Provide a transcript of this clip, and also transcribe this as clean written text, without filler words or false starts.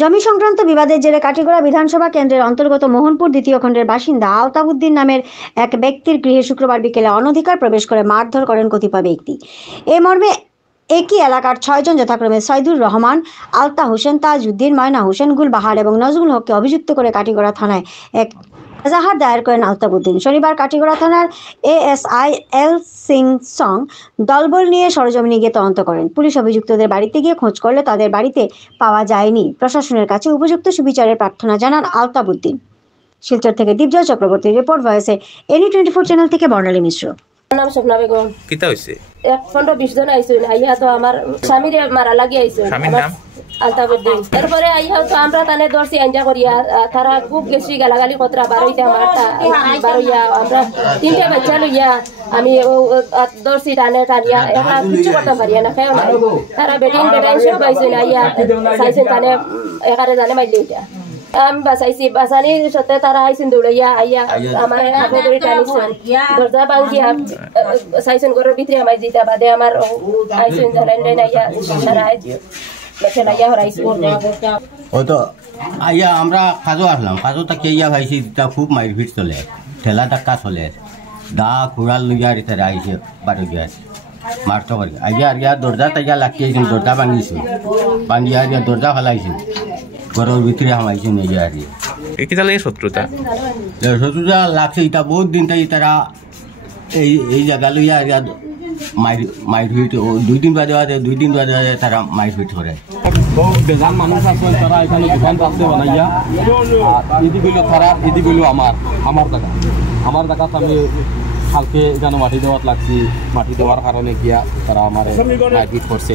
জমি সংক্রান্ত বিবাদের জেরে কাটিগড়া বিধানসভা কেন্দ্রের অন্তর্গত মোহনপুর দ্বিতীয় খণ্ডের বাসিন্দা আলতাবউদ্দিন নামের এক ব্যক্তির গৃহে শুক্রবার বিকেলে অনধিকার প্রবেশ করে মারধর করেন কতিপয় ব্যক্তি। এ মর্মে একই এলাকার 6 জন যথাক্রমে সাইদুর রহমান, আলতা হোসেন, তাজউদ্দিন, ময়না হোসেন, গুলবাহার এবং নজরুল হককে অভিযুক্ত করে কাটিগড়া থানায় এক এজাহার দায়ের করেন আলতাবউদ্দিন। শনিবার কাটিগড়া থানার এএসআই এল সিং সং দলবল নিয়ে সরেজমিনে গিয়ে তদন্ত করেন। পুলিশ অভিযুক্তদের বাড়িতে গিয়ে খোঁজ করলে তাদের বাড়িতে পাওয়া যায়নি। প্রশাসনের কাছে উপযুক্ত সুবিচারের প্রার্থনা জানান আলতাবউদ্দিন। শিলচর থেকে দীপজয় চক্রবর্তী রিপোর্ট, ভয়েসে এনি24 চ্যানেল থেকে বর্ণালী মিশ্র। নাম স্বপ্না বেগম। কিতা হইছে? 15-20 জন আইছেন, আইয়া তো আমার স্বামীরে মারা লাগি আইছেন। স্বামীর নাম আলতাবউদ্দিন। এরপরে আইয়া তো আমরা তানে দর্শি আঞ্জা করিয়া তারা খুব বেশি গালাগালি কতরা বারইতে মারতা বারইয়া আমরা 3টা বাচ্চা লইয়া আমি দর্শি টানে টানিয়া একা কিছু করতে পারিয়া না, খেয়ে নাই। তারা বেটিন সব আইছেন, আইয়া চাইছেন তানে একারে জানে মাইলে এটা আমি বাঁচাইছি। বাঁচানি সত্ত্বে তারা আইসেন দৌড়াইয়া আইয়া আমার হাতে ধরে টানিছেন, দরজা ভাঙিয়া চাইছেন ঘরের ভিতরে আমায় দিতে বাদে আমার আইসেন জানাই আইয়া তারা আইয়া আমরা কাজও আসলাম, কাজও তাকে ইয়া ভাইছি খুব মারপিট চলে, ঠেলা ধাক্কা চলে, দা খুড়াল লইয়া তারা আইসে বারো গিয়া মারতে পারি। আইয়া আর দরজা তাইয়া লাগিয়েছেন, দরজা ভাঙিয়েছেন, ভাঙিয়া আর দরজা ফেলাইছেন, ঘরের ভিতরে হামাইছেন। শত্রুতা শত্রুতা লাগছে ইটা বহুত দিন তাই তারা এই জায়গা লইয়া মারপিট 2 দিন বাদে তারা মারপিট করে। বেজান মানুষ আছে, তারা এখানে দোকান পাশে বানাইয়া ইদি বললো তারা, ইদি বললো আমার জায়গা আমি কালকে এখানে মাটি দেওয়ার লাগছি, মাটি দেওয়ার কারণে গিয়া তারা আমার মারপিট করছে।